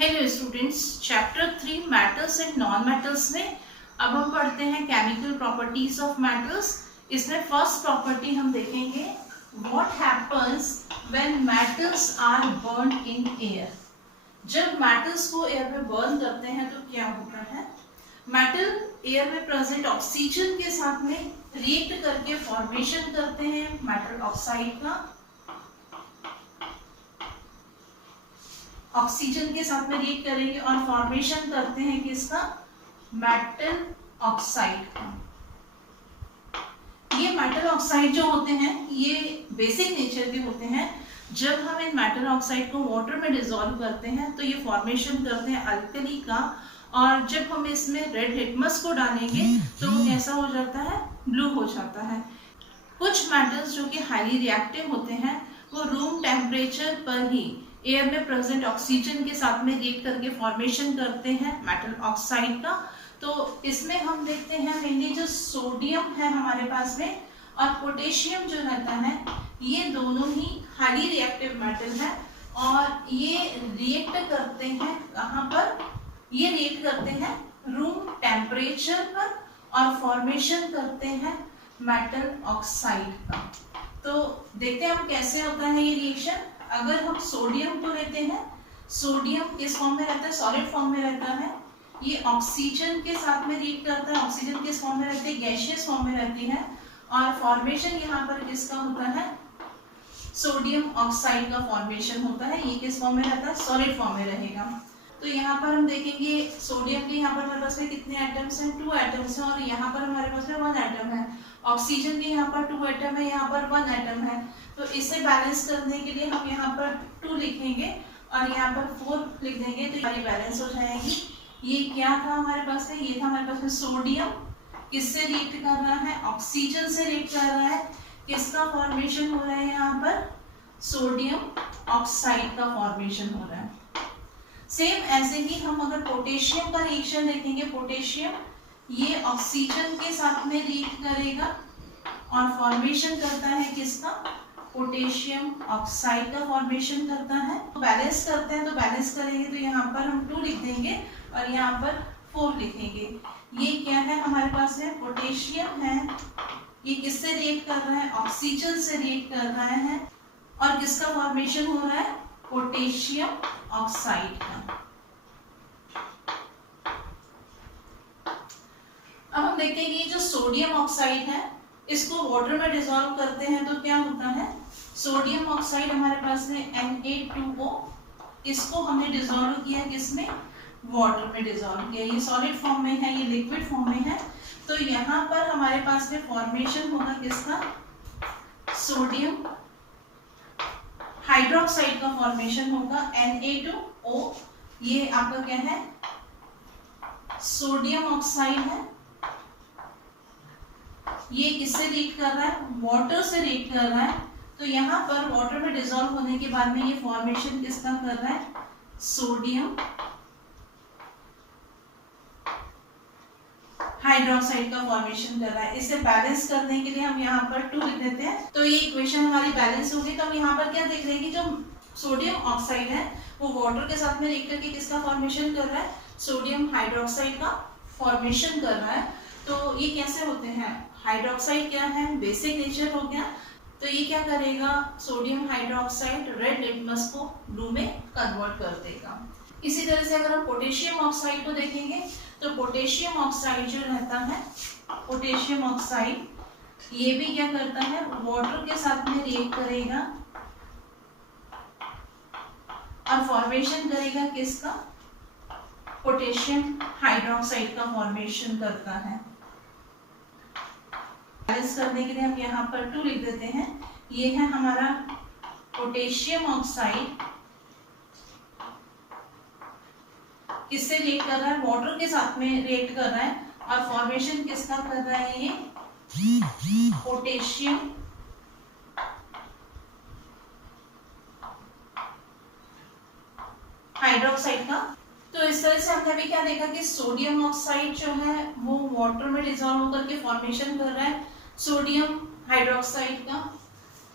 Hello students, chapter 3 metals and non metals में अब हम पढ़ते हैं केमिकल प्रॉपर्टीज ऑफ मेटल्स। इसमें फर्स्ट प्रॉपर्टी हम देखेंगे what happens when metals are burned in air. जब मेटल्स को एयर में बर्न करते हैं तो क्या होता है, मेटल एयर में प्रेजेंट ऑक्सीजन के साथ में रिएक्ट करके फॉर्मेशन करते हैं मेटल ऑक्साइड का। ऑक्सीजन के साथ में रिएक्ट करेंगे और फॉर्मेशन करते हैं किसका, मेटल ऑक्साइड का। ये मेटल ऑक्साइड जो होते हैं ये बेसिक नेचर के होते हैं। जब हम इन मेटल ऑक्साइड को वाटर में डिसॉल्व करते हैं तो ये फॉर्मेशन करते हैं अल्कली का, और जब हम इसमें रेड लिटमस को डालेंगे तो वो कैसा हो जाता है, ब्लू हो जाता है। कुछ मेटल्स जो कि हाईली रिएक्टिव होते हैं वो रूम टेम्परेचर पर ही एयर में प्रेजेंट ऑक्सीजन के साथ में रिएक्ट करके फॉर्मेशन करते हैं मेटल ऑक्साइड का। तो इसमें हम देखते हैं मेनली जो सोडियम है हमारे पास में और पोटेशियम जो रहता है, ये दोनों ही हाईली रिएक्टिव मेटल है और ये रिएक्ट करते हैं कहाँ पर, ये रिएक्ट करते हैं रूम टेम्परेचर पर और फॉर्मेशन करते हैं मेटल ऑक्साइड का। तो देखते हैं हम कैसे होता है ये रिएक्शन। अगर हम सोडियम को लेते हैं, सोडियम किस फॉर्म में रहता है, सॉलिड फॉर्म में रहता है। ये ऑक्सीजन के साथ में रिएक्ट करता है, ऑक्सीजन किस फॉर्म में रहती है, गैसियस फॉर्म में रहती है, और फॉर्मेशन यहाँ पर किसका होता है, सोडियम ऑक्साइड का फॉर्मेशन होता है। ये किस फॉर्म में रहता है, सॉलिड फॉर्म में रहेगा। तो यहाँ पर हम देखेंगे सोडियम के यहाँ पर हमारे पास में कितने एटम्स हैं, 2 एटम्स हैं, और यहाँ पर हमारे पास में 1 एटम है। ऑक्सीजन के यहाँ पर 2 एटम है, यहाँ पर 1 एटम है। तो इसे बैलेंस करने के लिए हम यहाँ पर 2 लिखेंगे और यहाँ पर 4 लिख देंगे तो हमारी बैलेंस हो जाएगी। ये क्या था हमारे पास में, ये था हमारे पास में सोडियम, किससे रिएक्ट कर रहा है, ऑक्सीजन से रिएक्ट कर रहा है। किसका फॉर्मेशन हो रहा है यहाँ पर, सोडियम ऑक्साइड का फॉर्मेशन हो रहा है। सेम ऐसे ही हम अगर पोटेशियम का रिएक्शन देखेंगे, पोटेशियम ये ऑक्सीजन के साथ में रिएक्ट करेगा और फॉर्मेशन करता है किसका, पोटेशियम ऑक्साइड का फॉर्मेशन करता है। तो बैलेंस करते हैं, तो बैलेंस करेंगे तो यहाँ पर हम 2 लिख देंगे और यहाँ पर 4 लिखेंगे। ये क्या है हमारे पास है, पोटेशियम है, ये किससे रिएक्ट कर रहा है, ऑक्सीजन से रिएक्ट कर रहा है, और किसका फॉर्मेशन हो रहा है, पोटेशियम ऑक्साइड का। अब हम देखते हैं कि ये जो सोडियम ऑक्साइड है इसको वाटर में डिसॉल्व करते हैं तो क्या होता है, सोडियम ऑक्साइड हमारे पास में Na2O, इसको हमने डिसॉल्व किया किसमें, वाटर में डिसॉल्व किया। ये सॉलिड फॉर्म में है, ये लिक्विड फॉर्म में है। तो यहाँ पर हमारे पास में फॉर्मेशन होगा किसका, सोडियम हाइड्रोक्साइड का फॉर्मेशन होगा, Na2O। ये आपका क्या है, सोडियम ऑक्साइड है। ये किससे रिएक्ट कर रहा है, वाटर से रिएक्ट कर रहा है। तो यहाँ पर वाटर में डिसॉल्व होने के बाद में ये फॉर्मेशन किसका कर रहा है, सोडियम हाइड्रोक्साइड का फॉर्मेशन कर रहा है। इसे बैलेंस करने के लिए हम यहाँ पर 2 लिख देते हैं। तो ये इक्वेशन हमारी बैलेंस होगी। तो हम यहाँ पर क्या देख रहे हैं कि जो सोडियम ऑक्साइड है वो वाटर के साथ में रिएक्ट करके किसका फॉर्मेशन कर रहा है, सोडियम हाइड्रोक्साइड का फॉर्मेशन कर रहा है। तो ये कैसे होते हैं, हाइड्रोक्साइड क्या है, बेसिक नेचर हो गया। तो ये क्या करेगा, सोडियम हाइड्रोक्साइड रेड लिटमस को ब्लू में कन्वर्ट कर देगा। इसी तरह से अगर हम पोटेशियम ऑक्साइड को देखेंगे तो पोटेशियम ऑक्साइड जो रहता है, पोटेशियम ऑक्साइड ये भी क्या करता है, वाटर के साथ में रिएक्ट करेगा और फॉर्मेशन करेगा किसका, पोटेशियम हाइड्रोक्साइड का फॉर्मेशन करता है। बैलेंस करने के लिए हम यहाँ पर 2 लिख देते हैं। ये है हमारा पोटेशियम ऑक्साइड, किससे रिएक्ट कर रहा है, वाटर के साथ में रिएक्ट कर रहा है और फॉर्मेशन किसका कर रहा है, ये पोटेशियम हाइड्रोक्साइड का। तो इस तरह से हमने अभी क्या देखा कि सोडियम ऑक्साइड जो है वो वाटर में डिसॉल्व होकर के फॉर्मेशन कर रहा है सोडियम हाइड्रोक्साइड का।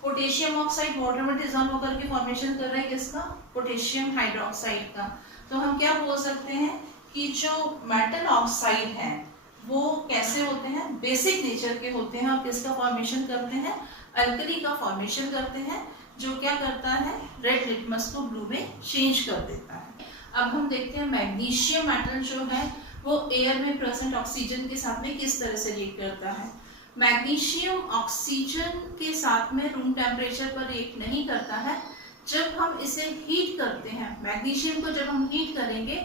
पोटेशियम ऑक्साइड वाटर में डिजॉल्व होकर के फॉर्मेशन कर रहा है किसका, पोटेशियम हाइड्रोक्साइड का। तो हम क्या बोल सकते हैं कि जो मेटल ऑक्साइड है वो कैसे होते हैं, बेसिक नेचर के होते हैं और किसका फॉर्मेशन करते हैं, अल्कली का फॉर्मेशन करते हैं, जो क्या करता है, रेड लिटमस को ब्लू में चेंज कर देता है। अब हम देखते हैं मैग्नीशियम मेटल जो है वो एयर में प्रेजेंट ऑक्सीजन के साथ में किस तरह से रिएक्ट करता है। मैग्नीशियम ऑक्सीजन के साथ में रूम टेम्परेचर पर रिएक्ट नहीं करता है। जब हम इसे हीट करते हैं, मैग्नीशियम को जब हम हीट करेंगे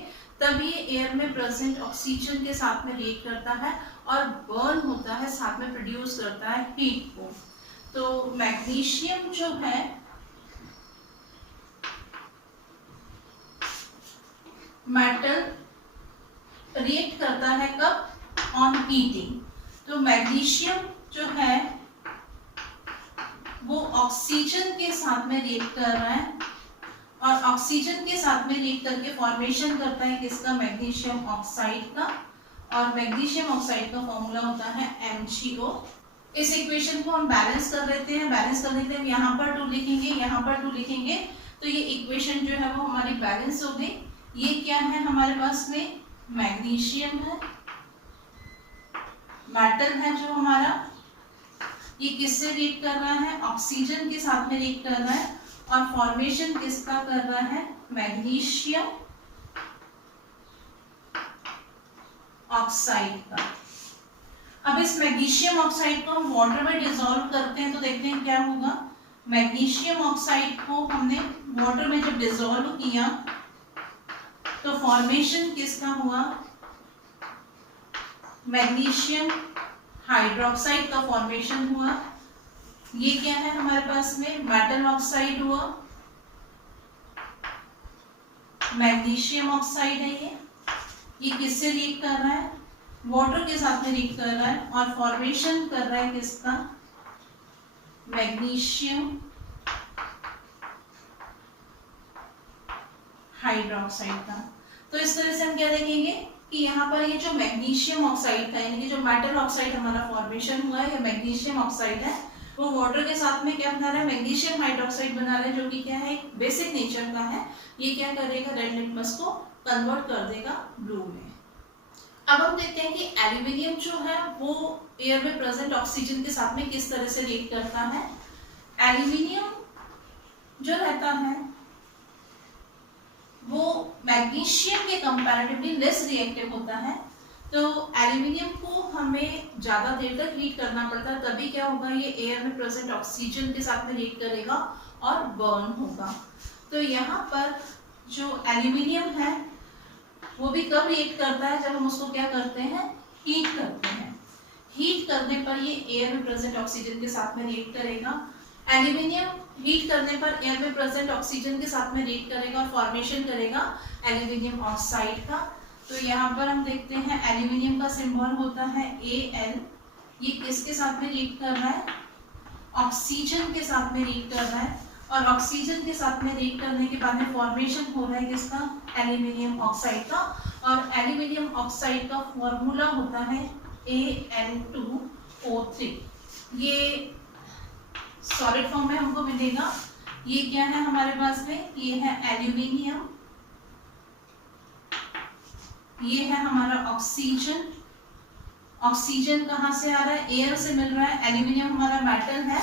तब ये एयर में प्रेजेंट ऑक्सीजन के साथ में रिएक्ट करता है और बर्न होता है, साथ में प्रोड्यूस करता है हीट को। तो मैग्नीशियम जो है मेटल रिएक्ट करता है कब, ऑन हीटिंग। तो मैग्नीशियम जो है वो ऑक्सीजन के साथ में रिएक्ट कर रहा है और ऑक्सीजन के साथ में रिएक्ट करके फॉर्मेशन करता है किसका, मैग्नीशियम ऑक्साइड का। और मैग्नीशियम ऑक्साइड का फॉर्मूला होता है MgO। इस इक्वेशन को हम बैलेंस कर लेते हैं। बैलेंस करने के लिए हम यहाँ पर 2 लिखेंगे, यहाँ पर 2 लिखेंगे, तो ये इक्वेशन जो है वो हमारी बैलेंस हो गई। ये क्या है हमारे पास में, मैग्नीशियम है, मेटल है जो हमारा, ये किससे रिएक्ट कर रहा है, ऑक्सीजन के साथ में रिएक्ट कर रहा है और फॉर्मेशन किसका कर रहा है, मैग्नीशियम ऑक्साइड का। अब इस मैग्नीशियम ऑक्साइड को हम वाटर में डिसॉल्व करते हैं तो देखते हैं क्या होगा। मैग्नीशियम ऑक्साइड को हमने वाटर में जब डिसॉल्व किया तो फॉर्मेशन किसका हुआ, मैग्नीशियम हाइड्रोक्साइड का फॉर्मेशन हुआ। ये क्या है हमारे पास में, मेटल ऑक्साइड हुआ, मैग्नीशियम ऑक्साइड है ये किससे रिएक्ट कर रहा है, वाटर के साथ में रिएक्ट कर रहा है और फॉर्मेशन कर रहा है किसका, मैग्नीशियम हाइड्रोक्साइड का। तो इस तरह से हम क्या देखेंगे कि यहाँ पर ये जो मैग्नीशियम ऑक्साइड था, यानी कि जो मेटल ऑक्साइड हमारा फॉर्मेशन हुआ है, ये मैग्नीशियम ऑक्साइड है, वो वाटर के साथ में क्या बना रहा है, मैग्नीशियम हाइड्रोक्साइड बना रहा है, जो कि क्या है, एक बेसिक नेचर का है। ये क्या करेगा, रेड लिटमस को कन्वर्ट कर देगा ब्लू में। अब हम देखते हैं कि एल्यूमिनियम जो है वो एयर में प्रेजेंट ऑक्सीजन के साथ में किस तरह से रिएक्ट करता है। एल्यूमिनियम जो रहता है वो मैग्नीशियम के कंपैरेटिवली लेस रिएक्टिव होता है। तो एल्यूमिनियम को हमें ज्यादा देर तक हीट करना पड़ता है, तभी क्या होगा, ये एयर में प्रेजेंट ऑक्सीजन के साथ में रिएक्ट करेगा और बर्न होगा। तो यहाँ पर जो एल्यूमिनियम है वो भी कब रिएक्ट करता है, जब हम उसको क्या करते हैं, हीट करते हैं। हीट करने पर ये एयर में प्रेजेंट ऑक्सीजन के साथ में रिएक्ट करेगा। एल्यूमिनियम हीट करने पर एयर में प्रेजेंट ऑक्सीजन के साथ में रिएक्ट करेगा और फॉर्मेशन करेगा एल्यूमिनियम ऑक्साइड का। तो यहाँ पर हम देखते हैं एल्यूमिनियम का सिंबल होता है Al। ये किसके साथ में रिएक्ट कर रहा है, ऑक्सीजन के साथ में रिएक्ट कर रहा है और ऑक्सीजन के साथ में रिएक्ट करने के बाद में फॉर्मेशन हो रहा है किसका, एल्यूमिनियम ऑक्साइड का। और एल्यूमिनियम ऑक्साइड का फॉर्मूला होता है Al2O3। ये सॉलिड फॉर्म में हमको मिलेगा। ये क्या है हमारे पास में, ये है एल्यूमिनियम, ये है हमारा ऑक्सीजन। ऑक्सीजन कहाँ से आ रहा है, एयर से मिल रहा है। एल्यूमिनियम हमारा मेटल है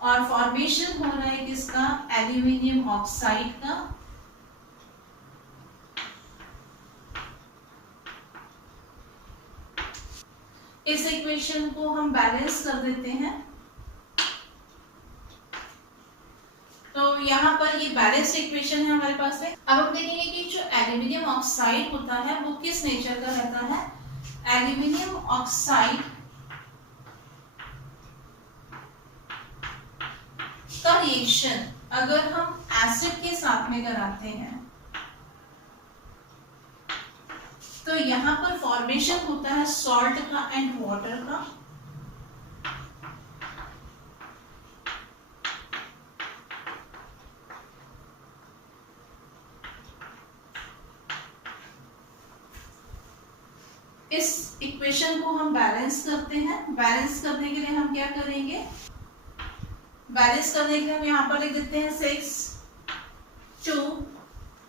और फॉर्मेशन हो रहा है किसका, एल्यूमिनियम ऑक्साइड का। इस इक्वेशन को हम बैलेंस कर देते हैं। तो यहाँ पर ये बैलेंस्ड इक्वेशन है हमारे पास में। अब हम देखेंगे कि जो एल्यूमिनियम ऑक्साइड होता है वो किस नेचर का रहता है। एल्यूमिनियम ऑक्साइड का रिएक्शन अगर हम एसिड के साथ में कराते हैं तो यहाँ पर फॉर्मेशन होता है सॉल्ट का एंड वाटर का। इस इक्वेशन को हम बैलेंस करते हैं। बैलेंस करने के लिए हम क्या करेंगे, बैलेंस करने के लिए हम यहाँ पर लिख देते हैं 6 2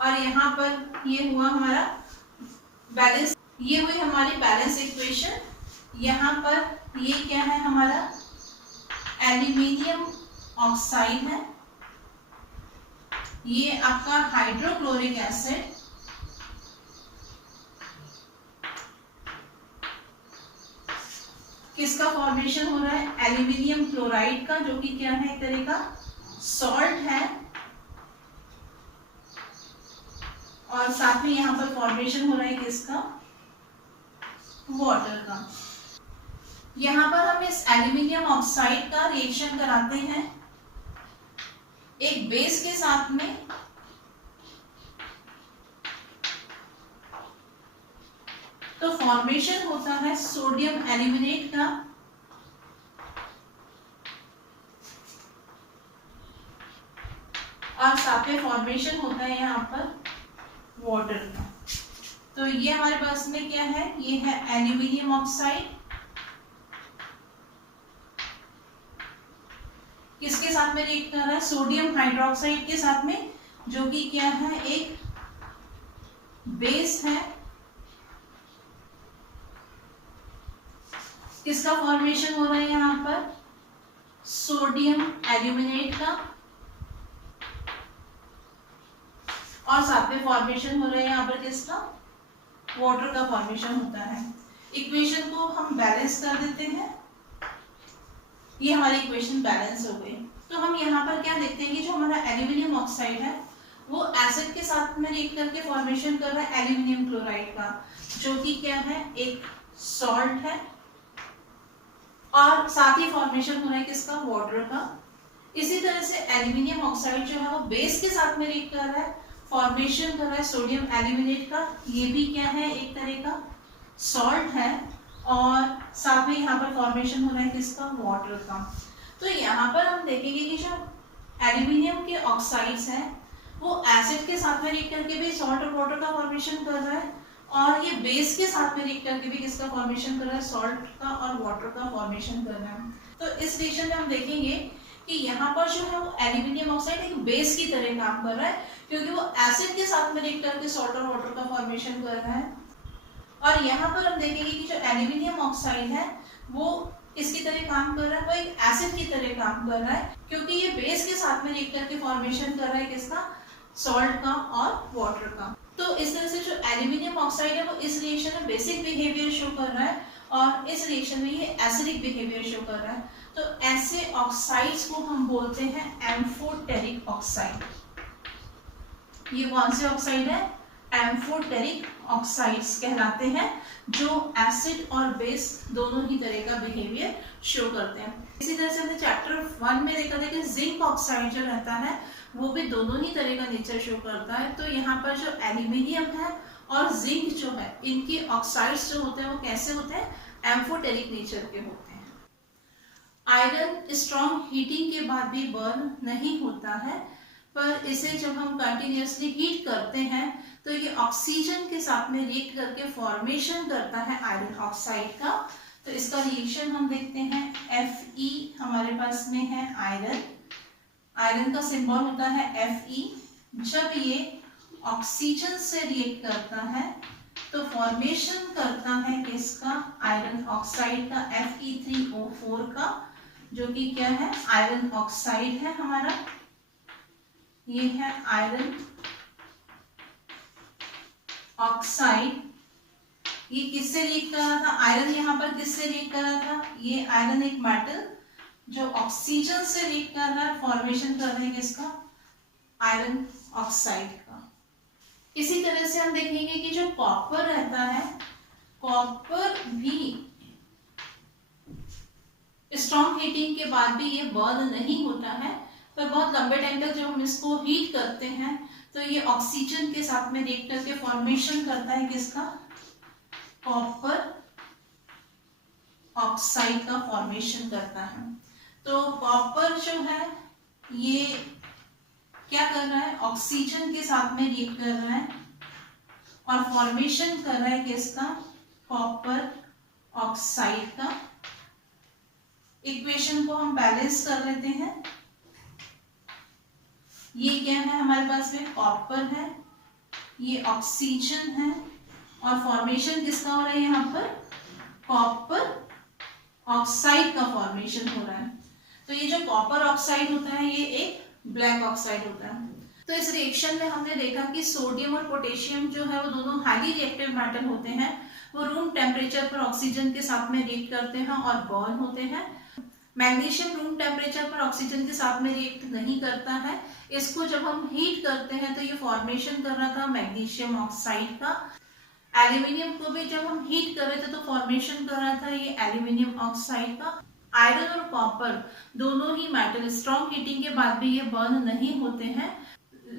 और यहाँ पर ये हुआ हमारा बैलेंस, ये हुई हमारी बैलेंस इक्वेशन। यहाँ पर ये क्या है हमारा एल्यूमिनियम ऑक्साइड है, ये आपका हाइड्रोक्लोरिक एसिड, किसका फॉर्मेशन हो रहा है, एल्यूमिनियम क्लोराइड का, जो कि क्या है एक तरह का सॉल्ट है, और साथ में यहाँ पर फॉर्मेशन हो रहा है किसका, वाटर का। यहाँ पर हम इस एल्यूमिनियम ऑक्साइड का रिएक्शन कराते हैं एक बेस के साथ में, तो फॉर्मेशन होता है सोडियम एल्यूमिनेट का, और साथ में फॉर्मेशन होता है यहाँ पर वाटर का। तो ये हमारे पास में क्या है, ये है एल्यूमिनियम ऑक्साइड, किसके साथ में रिएक्ट कर रहा है, सोडियम हाइड्रोक्साइड के साथ में, जो कि क्या है एक बेस है। किसका फॉर्मेशन हो रहा है यहाँ पर, सोडियम एल्यूमिनेट का, और साथ में फॉर्मेशन हो रहा है यहाँ पर किसका, वाटर का फॉर्मेशन होता है। इक्वेशन को हम बैलेंस कर देते हैं, ये हमारी इक्वेशन बैलेंस हो गई। तो हम यहाँ पर क्या देखते हैं कि जो हमारा एल्यूमिनियम ऑक्साइड है वो एसिड के साथ में रिएक्ट करके फॉर्मेशन कर रहा है एल्यूमिनियम क्लोराइड का, जो कि क्या है एक सॉल्ट है, और साथ ही फॉर्मेशन हो रहा है किसका, वाटर का। इसी तरह से एल्यूमिनियम ऑक्साइड जो है वो बेस के साथ में रिएक्ट कर रहा है, फॉर्मेशन कर रहा है सोडियम एल्यूमिनेट का, ये भी क्या है एक तरह का सॉल्ट है, और साथ में यहाँ पर फॉर्मेशन हो रहा है किसका, वाटर का। तो यहाँ पर हम देखेंगे कि जो एल्यूमिनियम के ऑक्साइड्स हैं वो एसिड के साथ में रिएक्ट करके भी सॉल्ट और वाटर का फॉर्मेशन कर रहा है, और ये बेस के साथ में रिएक्ट करके भी किसका फॉर्मेशन कर रहा है, सॉल्ट का और वाटर का फॉर्मेशन कर रहा है। तो इस रिएक्शन में हम देखेंगे कि यहाँ पर जो है वो एल्यूमिनियम ऑक्साइड एक बेस की तरह काम कर रहा है, क्योंकि वो एसिड के साथ में रिएक्ट करके सॉल्ट और वाटर का फॉर्मेशन कर रहा है। और यहाँ पर हम देखेंगे कि जो एल्यूमिनियम ऑक्साइड है वो इसकी तरह काम कर रहा है, वो एक एसिड की तरह काम कर रहा है, क्योंकि ये बेस के साथ में रिएक्ट करके फॉर्मेशन कर रहा है किसका, सॉल्ट का और वाटर का। तो इस तरह से जो एल्यूमिनियम ऑक्साइड है वो इस रिएक्शन में बेसिक बिहेवियर शो कर रहा है, और इस रिएक्शन में ये एसिडिक बिहेवियर शो कर रहा है। तो ऐसे ऑक्साइड्स को हम बोलते हैं एम्फोटेरिक ऑक्साइड। ये कौन से ऑक्साइड है, एम्फोटेरिक ऑक्साइड्स कहलाते हैं, जो एसिड और बेस दोनों ही तरह का बिहेवियर शो करते हैं। इसी तरह से हमने चैप्टर 1 में देखा था कि जिंक ऑक्साइड जो रहता है वो भी दोनों ही तरह का नेचर शो करता है। तो यहाँ पर जो एल्यूमिनियम है और जिंक जो है, इनके ऑक्साइड्स जो होते हैं वो कैसे होते हैं, एम्फोटेरिक नेचर के होते हैं। आयरन स्ट्रॉन्ग हीटिंग के बाद भी बर्न नहीं होता है, पर इसे जब हम कंटिन्यूसली हीट करते हैं तो ये ऑक्सीजन के साथ में रिएक्ट करके फॉर्मेशन करता है आयरन ऑक्साइड का। तो इसका रिएक्शन हम देखते हैं, Fe हमारे पास में है आयरन, आयरन का सिंबल होता है Fe। जब ये ऑक्सीजन से रिएक्ट करता है तो फॉर्मेशन करता है किसका, आयरन ऑक्साइड का, Fe3O4 का, जो कि क्या है आयरन ऑक्साइड है हमारा। ये है आयरन ऑक्साइड। ये किससे रिएक्ट कर रहा था, आयरन यहाँ पर किससे रिएक्ट कर रहा था, ये आयरन एक मेटल जो ऑक्सीजन से रिएक्ट कर रहा है, फॉर्मेशन कर रहे हैं किसका, आयरन ऑक्साइड का। इसी तरह से हम देखेंगे कि जो कॉपर रहता है, कॉपर भी स्ट्रॉन्ग हीटिंग के बाद भी ये बर्न नहीं होता है, पर बहुत लंबे टाइम तक जब हम इसको हीट करते हैं तो ये ऑक्सीजन के साथ में रिएक्ट करके फॉर्मेशन करता है किसका, कॉपर ऑक्साइड का फॉर्मेशन करता है। तो कॉपर जो है ये क्या कर रहा है, ऑक्सीजन के साथ में रिएक्ट कर रहा है और फॉर्मेशन कर रहा है किसका, कॉपर ऑक्साइड का। इक्वेशन को हम बैलेंस कर लेते हैं। ये क्या है हमारे पास में, कॉपर है, ये ऑक्सीजन है, और फॉर्मेशन किसका हो रहा है यहाँ पर, कॉपर ऑक्साइड का फॉर्मेशन हो रहा है। तो ये जो कॉपर ऑक्साइड होता है ये एक ब्लैक ऑक्साइड होता है। तो इस रिएक्शन में हमने देखा कि सोडियम और पोटेशियम जो है वो दोनों हाईली रिएक्टिव मेटल होते हैं। वो रूम टेम्परेचर पर ऑक्सीजन के साथ में रिएक्ट करते हैं और बर्न होते हैं। मैग्नीशियम रूम टेम्परेचर पर ऑक्सीजन के साथ में रिएक्ट नहीं करता है। इसको जब हम हीट करते हैं तो ये फॉर्मेशन कर रहा था मैग्नीशियम ऑक्साइड का। एल्यूमिनियम को भी जब हम हीट कर रहे थे तो फॉर्मेशन कर रहा था ये एल्यूमिनियम ऑक्साइड का। आयरन और कॉपर दोनों ही मेटल स्ट्रॉन्ग हीटिंग के बाद भी ये बर्न नहीं होते हैं।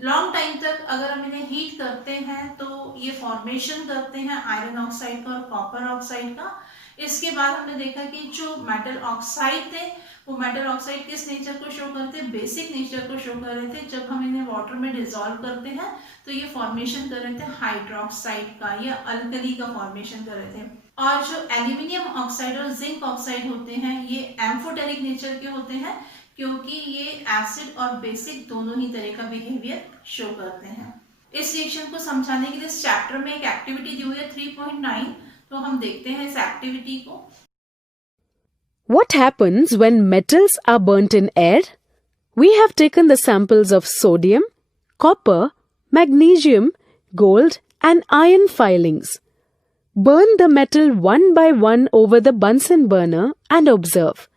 लॉन्ग टाइम तक अगर हम इन्हें हीट करते हैं तो ये फॉर्मेशन करते हैं आयरन ऑक्साइड का और कॉपर ऑक्साइड का। इसके बाद हमने देखा कि जो मेटल ऑक्साइड थे वो मेटल ऑक्साइड किस नेचर को शो करते हैं, बेसिक नेचर को शो कर रहे थे। जब हम इन्हें वाटर में डिसॉल्व करते हैं तो ये फॉर्मेशन कर रहे थे हाइड्रोक्साइड का या अल्कली का फॉर्मेशन कर रहे थे। और जो एल्यूमिनियम ऑक्साइड और जिंक ऑक्साइड होते हैं ये एम्फोटेरिक नेचर के होते हैं, क्योंकि ये एसिड और बेसिक दोनों ही तरह का बिहेवियर शो करते हैं। इस रिएक्शन को समझाने के लिए इस चैप्टर में एक एक्टिविटी दी हुई है 3.9, तो हम देखते हैं इस एक्टिविटी को। What happens when metals are burnt in air? We have taken the samples of sodium, copper, magnesium, gold and iron filings. Burn the metal one by one over the Bunsen burner and observe.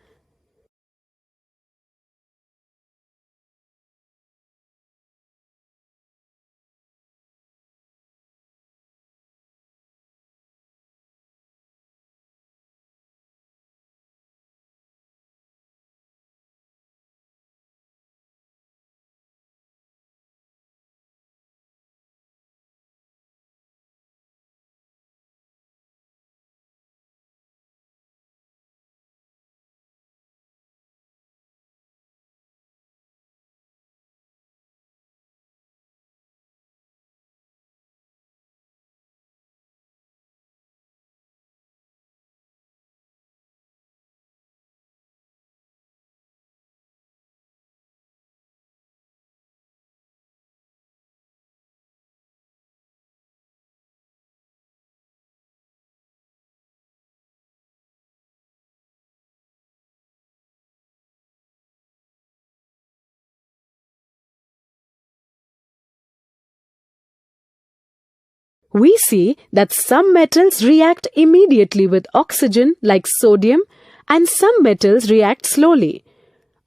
We see that some metals react immediately with oxygen like sodium and some metals react slowly.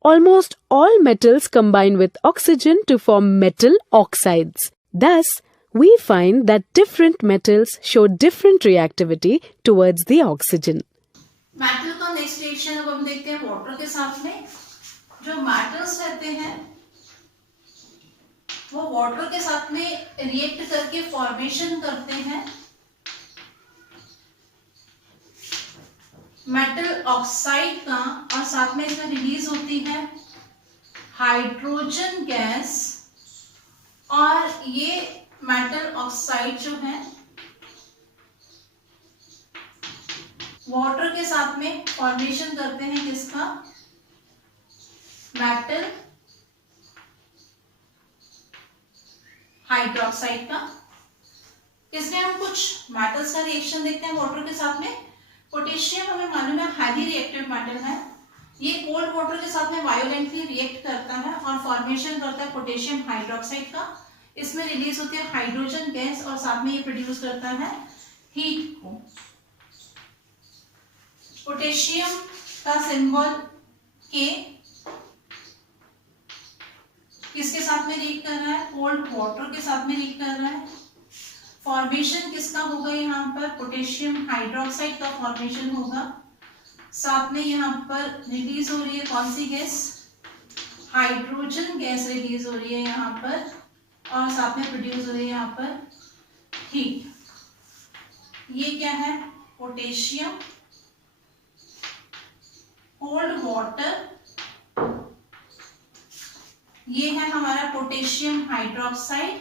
Almost all metals combine with oxygen to form metal oxides. Thus, we find that different metals show different reactivity towards the oxygen. Metal का next reaction अब हम देखते हैं water के साथ में। जो metals रहते हैं वो वाटर के साथ में रिएक्ट करके फॉर्मेशन करते हैं मेटल ऑक्साइड का, और साथ में इसमें रिलीज होती है हाइड्रोजन गैस। और ये मेटल ऑक्साइड जो है वाटर के साथ में फॉर्मेशन करते हैं किसका, मेटल हाइड्रोक्साइड का। इसमें हम कुछ मेटल्स का रिएक्शन देखते हैं वाटर के साथ में। पोटेशियम हमें मालूम है हाईली रिएक्टिव मेटल है। ये कोल्ड वाटर के साथ में वायोलेंटली रिएक्ट करता है और फॉर्मेशन करता है पोटेशियम हाइड्रोक्साइड का। इसमें रिलीज होती है हाइड्रोजन गैस और साथ में ये प्रोड्यूस करता है हीट को। पोटेशियम का सिंबल के किसके साथ में रिएक्ट कर रहा है, कोल्ड वाटर के साथ में रिएक्ट कर रहा है। फॉर्मेशन किसका होगा, यहाँ पर पोटेशियम हाइड्रोक्साइड का फॉर्मेशन होगा। साथ में यहाँ पर रिलीज हो रही है कौन सी गैस, हाइड्रोजन गैस रिलीज हो रही है यहाँ पर, और साथ में प्रोड्यूस हो रही है यहाँ पर हीट। ये क्या है, पोटेशियम कोल्ड वाटर, ये है हमारा पोटेशियम हाइड्रोक्साइड,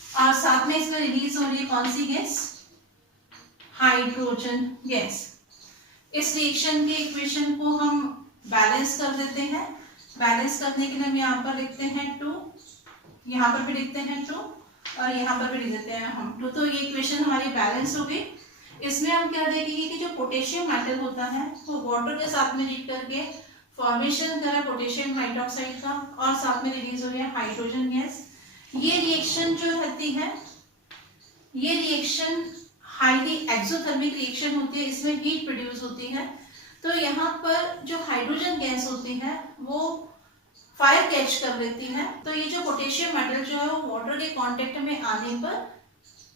और साथ में इसमें रिलीज हो रही है कौन सी गैस, हाइड्रोजन गैस। इस रिएक्शन के इक्वेशन को हम बैलेंस कर देते हैं। बैलेंस करने के लिए हम यहाँ पर लिखते हैं 2, यहाँ पर भी लिखते हैं 2 और यहाँ पर भी लिख देते हैं हम 2। तो ये इक्वेशन हमारी बैलेंस हो गई। इसमें हम क्या देखेंगे कि जो पोटेशियम मेटल होता है वो वाटर के साथ में हीट करके फॉर्मेशन कर रहा है पोटेशियम हाइड्रोक्साइड का और साथ में रिलीज हो रहा है हाइड्रोजन गैस। ये रिएक्शन जो रहती है, ये रिएक्शन हाईली एक्सोथर्मिक रिएक्शन होती है, इसमें हीट प्रोड्यूस होती है। तो यहाँ पर जो हाइड्रोजन गैस होती है वो फायर कैच कर लेती है। तो ये जो पोटेशियम मेटल जो है वो वाटर के कांटेक्ट में आने पर,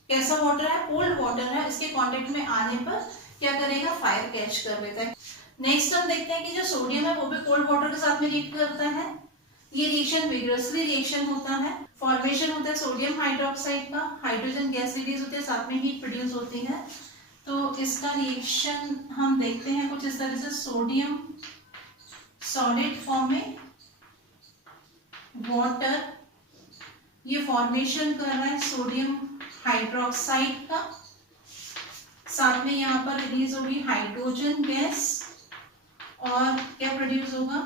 कैसा वाटर है, कोल्ड वाटर है, इसके कांटेक्ट में आने पर क्या करेगा, फायर कैच कर लेता है। नेक्स्ट हम देखते हैं कि जो सोडियम है वो भी कोल्ड वाटर के साथ में रिएक्ट करता है। ये रिएक्शन विग्रसली रिएक्शन होता है, फॉर्मेशन होता है सोडियम हाइड्रोक्साइड का, हाइड्रोजन गैस रिलीज होती है, साथ में हीट प्रोड्यूस होती है। तो इसका रिएक्शन हम देखते हैं कुछ इस तरह से, सोडियम सॉलिड फॉर्म में वाटर, ये फॉर्मेशन कर रहा है सोडियम हाइड्रोक्साइड का, साथ में यहाँ पर रिलीज होगी हाइड्रोजन गैस और क्या प्रोड्यूस होगा,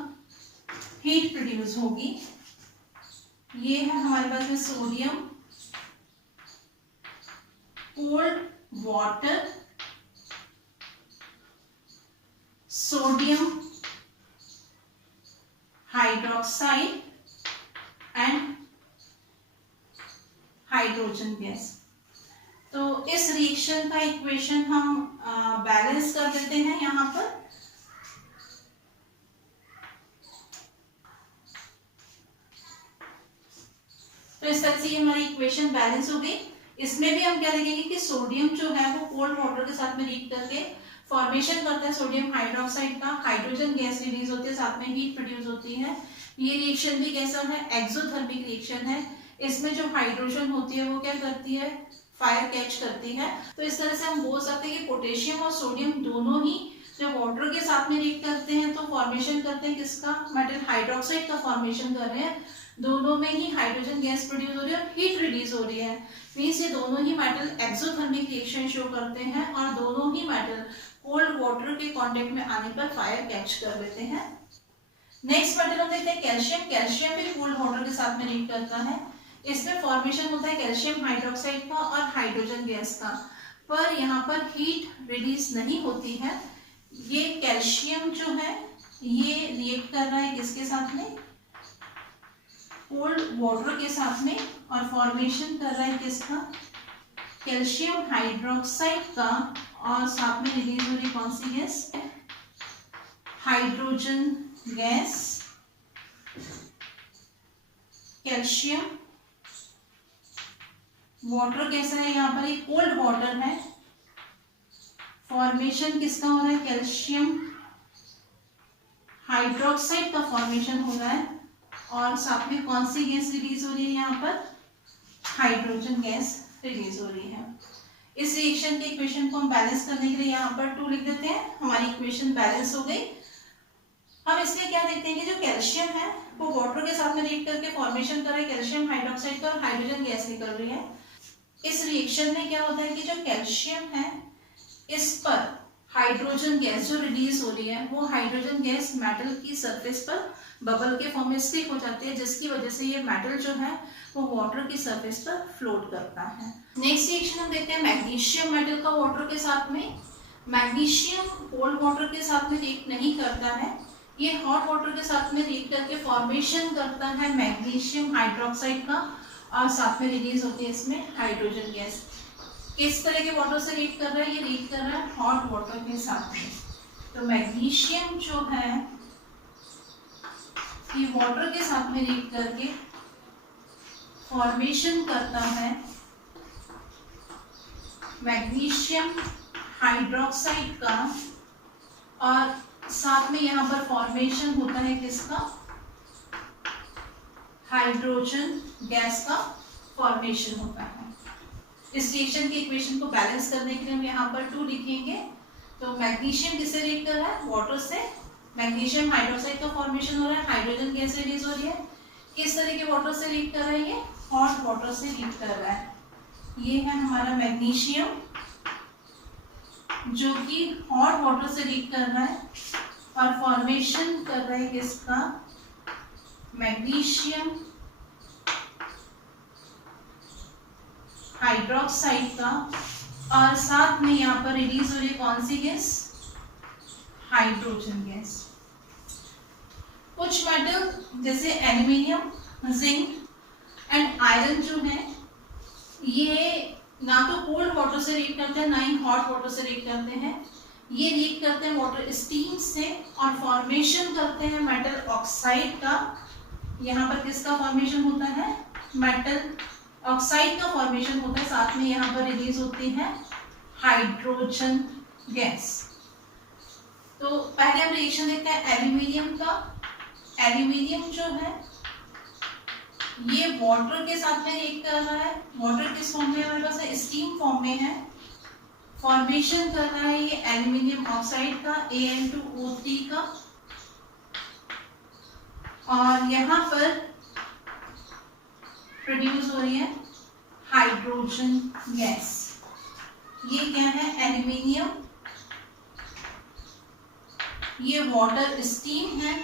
हीट प्रोड्यूस होगी। ये है हमारे पास में sodium, cold water, sodium hydroxide and hydrogen gas. तो इस रिएक्शन का इक्वेशन हम बैलेंस कर देते हैं यहाँ पर। तो इस तरह से ये हमारी इक्वेशन बैलेंस हो गई। इसमें भी हम क्या देखेंगे कि सोडियम जो है वो कोल्ड वाटर के साथ में रिएक्ट करके फॉर्मेशन करता है सोडियम हाइड्रोक्साइड का, हाइड्रोजन गैस रिलीज होती है, साथ में हीट प्रोड्यूस होती है। ये रिएक्शन भी कैसा है, एक्सोथर्मिक रिएक्शन है। इसमें जो हाइड्रोजन होती है वो क्या करती है, फायर कैच करती है। तो इस तरह से हम बोल सकते हैं कि पोटेशियम और सोडियम दोनों ही जब वाटर के साथ में रिएक्ट करते हैं तो फॉर्मेशन करते हैं किसका, मेटल हाइड्रोक्साइड का फॉर्मेशन कर रहे हैं। दोनों में ही हाइड्रोजन गैस प्रोड्यूस हो रही है और हीट रिलीज हो रही है। मींस ये दोनों ही मेटल एक्सोथर्मिक रिएक्शन शो करते हैं और दोनों ही मेटल कोल्ड वाटर के कांटेक्ट में आने पर फायर कैच कर लेते हैं। नेक्स्ट मेटल हम देखते हैं कैल्शियम। कैल्शियम भी कोल्ड वाटर के साथ में रिएक्ट करता है। इसमें फॉर्मेशन होता है कैल्शियम हाइड्रोक्साइड का और हाइड्रोजन गैस का, पर यहाँ पर हीट रिलीज नहीं होती है। ये कैल्शियम जो है ये रिएक्ट कर रहा है किसके साथ में, कोल्ड वाटर के साथ में, और फॉर्मेशन कर रहा है किसका, कैल्शियम हाइड्रोक्साइड का, और साथ में रिलीज हो रही कौन सी gas, hydrogen gas. Calcium water कैसा है, यहाँ पर एक कोल्ड वाटर है, फॉर्मेशन किसका हो रहा है, कैल्शियम हाइड्रोक्साइड का फॉर्मेशन हो रहा है, और साथ में कौन सी गैस रिलीज हो रही है, यहाँ पर हाइड्रोजन गैस रिलीज हो रही है। इस रिएक्शन के इक्वेशन को हम बैलेंस करने के लिए यहाँ पर 2 लिख देते हैं। हमारी इक्वेशन बैलेंस हो गई। हम इसमें क्या देखते हैं कि जो कैल्शियम है वो वाटर के साथ में रिएक्ट करके फॉर्मेशन कर रहा है कैल्शियम हाइड्रोक्साइड का और हाइड्रोजन गैस निकल रही है। इस रिएक्शन में क्या होता है कि जो कैल्शियम है इस पर हाइड्रोजन गैस जो रिलीज हो रही है वो हाइड्रोजन गैस मेटल की सरफेस पर बबल के फॉर्म में स्टिक हो जाती है, जिसकी वजह से ये मेटल जो है वो वाटर की सरफेस पर फ्लोट करता है। नेक्स्ट रिएक्शन हम देखते हैं मैग्नीशियम मेटल का वाटर के साथ में। मैग्नीशियम कोल्ड वाटर के साथ में रिएक्ट नहीं करता है, ये हॉट वाटर के साथ में रिएक्ट करके फॉर्मेशन करता है मैग्नीशियम हाइड्रोक्साइड का, और साथ में रिलीज होती है इसमें हाइड्रोजन गैस। किस तरह के वाटर से रिएक्ट कर रहा है, ये रिएक्ट कर रहा है हॉट वाटर के साथ में। तो मैग्नीशियम जो है ये वाटर के साथ में रिएक्ट करके फॉर्मेशन करता है मैग्नीशियम हाइड्रोक्साइड का, और साथ में यहाँ पर फॉर्मेशन होता है किसका, हाइड्रोजन गैस का फॉर्मेशन होता है। इस रिएक्शन के इक्वेशन को बैलेंस करने के लिए हम यहाँ पर 2 लिखेंगे। तो मैग्नीशियम किससे रिएक्ट कर रहा है, वाटर से, मैग्नीशियम हाइड्रोक्साइड का फॉर्मेशन हो रहा है, हाइड्रोजन गैस रिलीज हो रही है। किस तरह के वाटर से रिएक्ट कर रहा है, ये हॉट वाटर से रिएक्ट कर रहा है। ये है हमारा मैग्नीशियम जो कि हॉट वाटर से रिएक्ट कर रहा है और फॉर्मेशन कर रहा है किसका, मैग्नीशियम हाइड्रोक्साइड का, और साथ में यहाँ पर रिलीज हो रही है कौन सी गैस, हाइड्रोजन गैस। कुछ मेटल जैसे एल्यूमिनियम, जिंक एंड आयरन जो है ये ना तो कोल्ड वाटर से रिएक्ट करते हैं ना ही हॉट वाटर से रिएक्ट करते हैं, ये रिएक्ट करते हैं वाटर स्टीम से और फॉर्मेशन करते हैं मेटल ऑक्साइड का। यहाँ पर किसका फॉर्मेशन होता है, मेटल ऑक्साइड का फॉर्मेशन होता है, साथ में यहाँ पर रिलीज होती है हाइड्रोजन गैस। तो पहले हम रिएक्शन देखते हैं एल्यूमिनियम का। एल्यूमिनियम जो है ये वाटर के साथ में रिएक्ट कर रहा है, वाटर किस फॉर्म में हमारे पास है, स्टीम फॉर्म में है, फॉर्मेशन कर रहा है ये एल्यूमिनियम ऑक्साइड का Al2O3 का, और यहाँ पर प्रोड्यूस हो रही है हाइड्रोजन गैस। ये क्या है, एल्यूमिनियम, ये वाटर स्टीम है,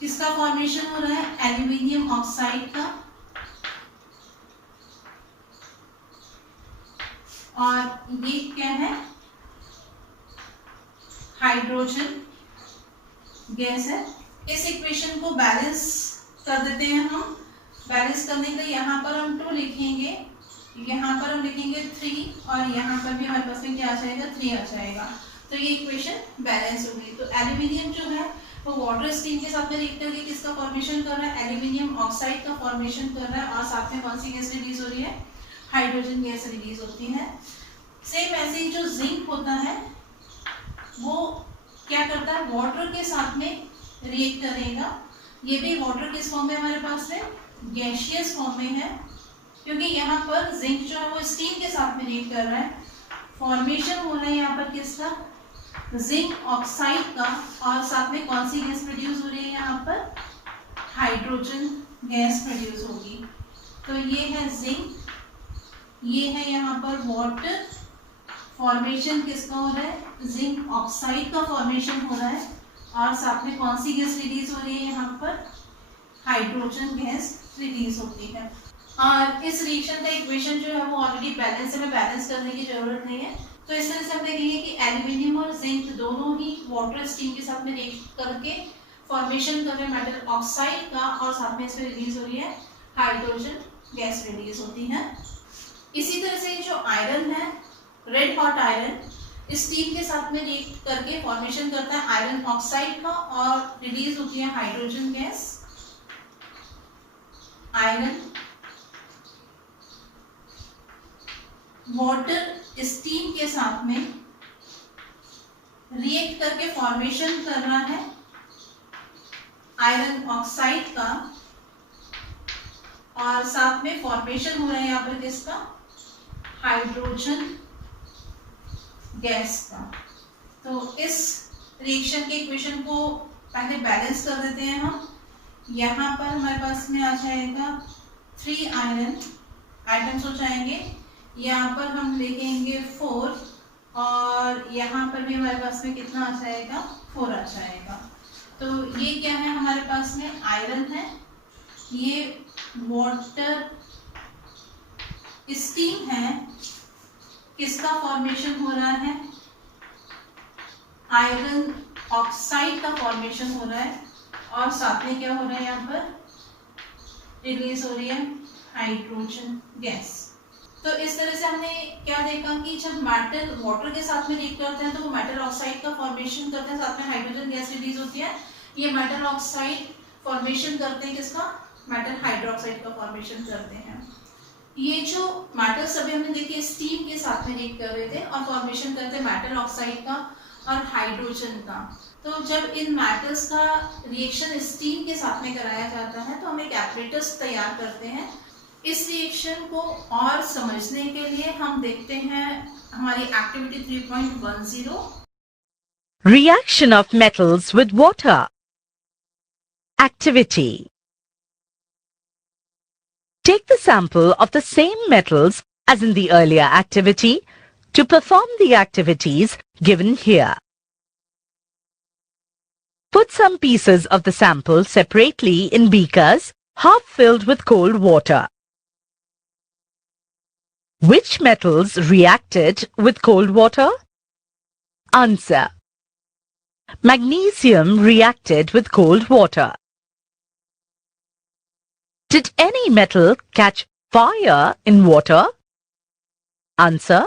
किसका फॉर्मेशन हो रहा है, एल्यूमिनियम ऑक्साइड का, और ये क्या है, हाइड्रोजन गैस है। इस इक्वेशन को बैलेंस कर देते हैं हम। बैलेंस करने के लिए यहाँ पर हम 2 लिखेंगे, यहाँ पर हम लिखेंगे 3, और यहाँ पर भी हमारे पास में क्या आ जाएगा, 3 आ जाएगा। तो ये इक्वेशन बैलेंस होगी। तो एल्यूमिनियम जो है वो वाटर स्टीम के साथ में रिएक्ट करके किसका फॉर्मेशन कर रहा है, एल्यूमिनियम ऑक्साइड का फॉर्मेशन कर रहा है, और साथ में कौन सी गैस रिलीज हो रही है, हाइड्रोजन गैस रिलीज होती है। सेम ऐसे ही जो जिंक होता है वो क्या करता है, वाटर के साथ में रिएक्ट करेगा। ये भी वाटर किस फॉर्म में हमारे पास है, गैसियस फॉर्म में है, क्योंकि यहाँ पर जिंक जो है वो स्टीम के साथ में रिएक्ट कर रहा है। फॉर्मेशन हो रहा है यहाँ पर किसका, जिंक ऑक्साइड का, और साथ में कौन सी गैस प्रोड्यूस हो रही है, यहाँ पर हाइड्रोजन गैस प्रोड्यूस होगी। तो ये है जिंक, ये है यहाँ पर वाटर, फॉर्मेशन किसका हो रहा है, जिंक ऑक्साइड का फॉर्मेशन हो रहा है, और साथ में कौन सी गैस रिलीज हो रही है, यहाँ पर हाइड्रोजन गैस रिलीज होती है। और इस रिएक्शन का इक्वेशन जो है वो ऑलरेडी बैलेंस है, बैलेंस करने की जरूरत नहीं है। तो इस तरह से हम देखेंगे कि एल्यूमिनियम और जिंक दोनों ही वाटर स्टीम के साथ में रिएक्ट करके फॉर्मेशन कर रहे हैं मेटल ऑक्साइड का, और साथ में इसमें रिलीज हो रही है हाइड्रोजन गैस रिलीज होती है। इसी तरह से जो आयरन है, रेड हॉट आयरन, स्टीम के साथ में रिएक्ट करके फॉर्मेशन करता है आयरन ऑक्साइड का, और रिलीज होती है hydrogen gas. Iron water steam के साथ में रिएक्ट करके फॉर्मेशन कर रहा है आयरन ऑक्साइड का, और साथ में फॉर्मेशन हो रहा है यहाँ पर किसका, हाइड्रोजन गैस का। तो इस रिएक्शन के इक्वेशन को पहले बैलेंस कर देते हैं हम। यहाँ पर हमारे पास में आ जाएगा 3 आयरन आइटम्स हो जाएंगे, यहाँ पर हम लिखेंगे 4, और यहाँ पर भी हमारे पास में कितना आ जाएगा, 4 आ जाएगा। तो ये क्या है, हमारे पास में आयरन है, ये वाटर स्टीम है, किसका फॉर्मेशन हो रहा है, आयरन ऑक्साइड का फॉर्मेशन हो रहा है, और साथ में क्या हो रहा है, यहाँ पर रिलीज हो रही है हाइड्रोजन गैस। तो इस तरह से हमने क्या देखा कि जब मेटल वाटर के साथ में रिएक्ट करते हैं तो वो मेटल ऑक्साइड का फॉर्मेशन करते हैं, साथ में हाइड्रोजन गैस रिलीज होती है। ये मेटल ऑक्साइड फॉर्मेशन करते हैं किसका, मेटल हाइड्रोक्साइड का फॉर्मेशन करते हैं। ये जो मेटल्स अभी हमने देखे स्टीम के साथ में रिएक्ट कर रहे थे और फॉर्मेशन करते हैं मेटल ऑक्साइड का और हाइड्रोजन का। तो जब इन मेटल्स का रिएक्शन स्टीम के साथ में कराया जाता है तो हम एक एपरेटस तैयार करते हैं। इस रिएक्शन को और समझने के लिए हम देखते हैं हमारी activity 3.10 Reaction of metals with water. Activity. Take the sample of the same metals as in the earlier activity, to perform the activities given here. Put some pieces of the sample separately in beakers half filled with cold water. Which metals reacted with cold water? Answer. Magnesium reacted with cold water. Did any metal catch fire in water? Answer.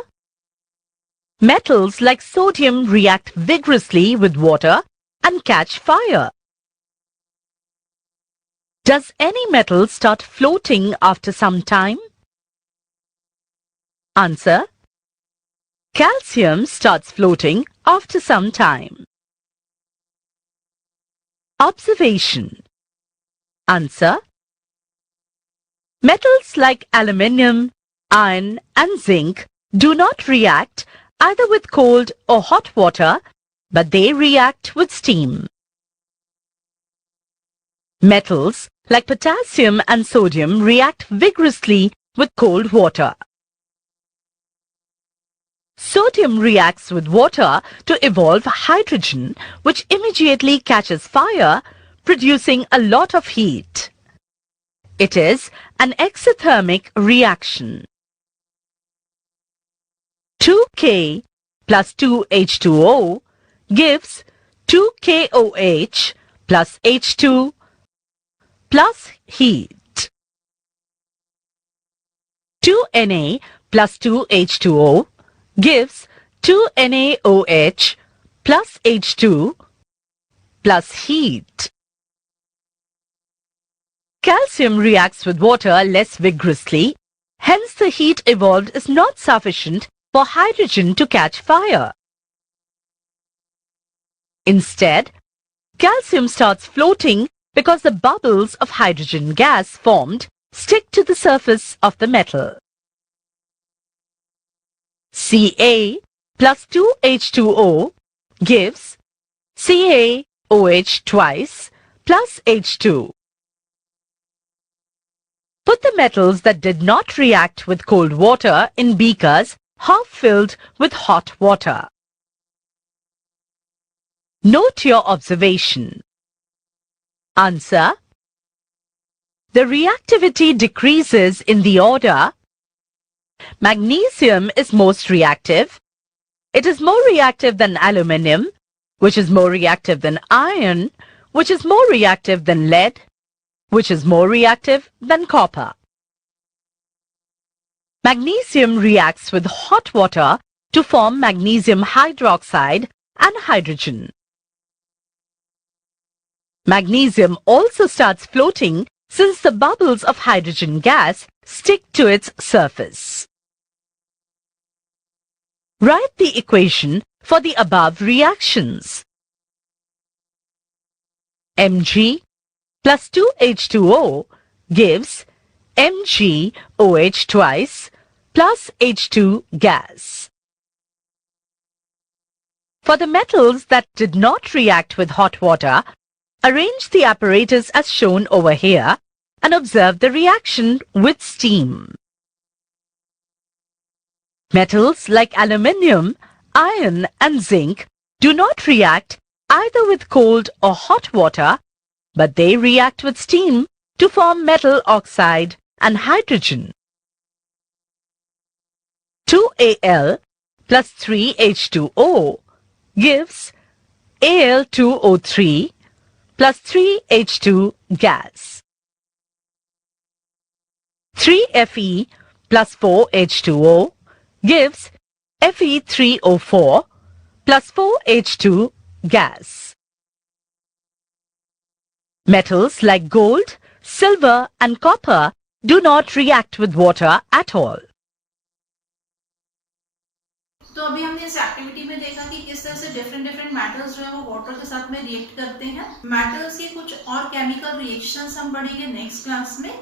Metals like sodium react vigorously with water and catch fire. Does any metal start floating after some time? Answer. Calcium starts floating after some time. Observation. Answer. Metals like aluminium, iron and zinc do not react either with cold or hot water, but they react with steam. Metals like potassium and sodium react vigorously with cold water. Sodium reacts with water to evolve hydrogen, which immediately catches fire, producing a lot of heat. It is an exothermic reaction. 2K plus 2H2O gives 2KOH plus H2 plus heat. 2Na plus 2H2O gives 2NaOH plus H2 plus heat. Calcium reacts with water less vigorously, hence the heat evolved is not sufficient for hydrogen to catch fire. Instead, calcium starts floating because the bubbles of hydrogen gas formed stick to the surface of the metal. Ca plus 2H2O gives CaOH twice plus H2. Put the metals that did not react with cold water in beakers half filled with hot water. Note your observation. Answer. The reactivity decreases in the order: magnesium is most reactive. It is more reactive than aluminium, which is more reactive than iron, which is more reactive than lead, which is more reactive than copper. Magnesium reacts with hot water to form magnesium hydroxide and hydrogen. Magnesium also starts floating since the bubbles of hydrogen gas stick to its surface. Write the equation for the above reactions. Mg plus 2H2O gives MgOH twice plus H2 gas. For the metals that did not react with hot water, arrange the apparatus as shown over here and observe the reaction with steam. Metals like aluminium, iron and zinc do not react either with cold or hot water, but they react with steam to form metal oxide and hydrogen. 2Al plus 3H2O gives Al2O3 plus 3H2 gas. 3Fe plus 4H2O gives Fe3O4 plus 4H2 gas. Metals like gold, silver and copper do not react with water at all. तो अभी हमने इस activity में देखा कि किस तरह से डिफरेंट मेटल्स जो है वो वाटर के साथ में रिएक्ट करते हैं। मेटल्स के कुछ और केमिकल रिएक्शंस हम पढ़ेंगे नेक्स्ट क्लास में।